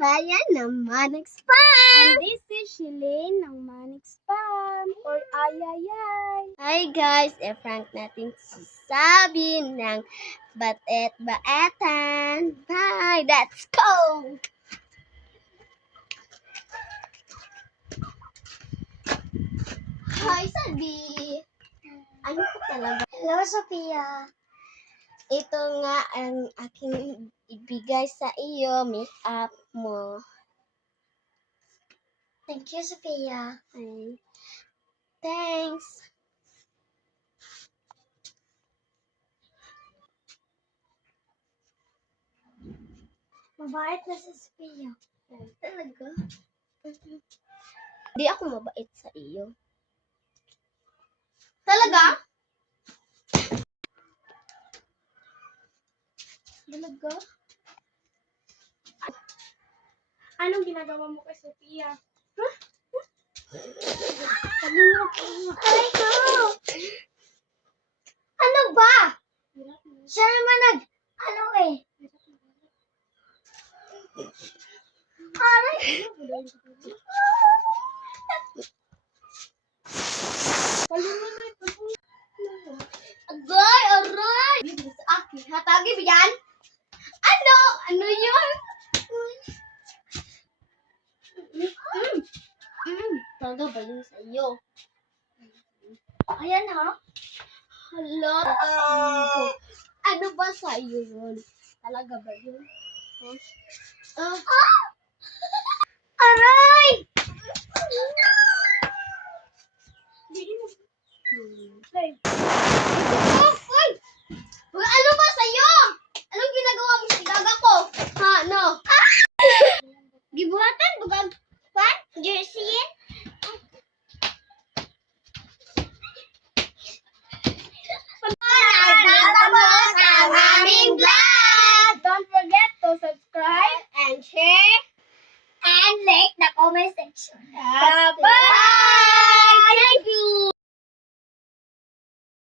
Ryan ng Manix Farm! And this is Shilane ng Manix Farm or Ayayay. Hi guys! I-prank natin si Sabi ng Baet-Baetan. Bye! Let's go! Hi Sabi! Ano ko talaga? Hello, Sophia. Ito nga ang aking ibigay sa iyo, make-up mo. Thank you, Sophia. Ay, thanks! Mabait na si Sophia. Talaga? Di ako mabait sa iyo. Talaga? Talaga? Anong ginagawa mo kay Sophia? Ay, ko! Ano ba? Siya naman ano eh? Aray! Agay, aray! Bibig sa akin, hatagi ba yan? Ano? Ano yun? Talaga ba yun sa iyo? Ayan, ha? Hala, ano ba sa iyo yun? Talaga ba yun? Aray! Hey. Uy! Uy, ano ba sa iyo? Anong ginagawa mo sa gaga ko? Ha, no? Gibuhatan, bugag, pan, jersey. Natapos ang aming vlog! Don't forget to subscribe And share and like the comment section. Bye!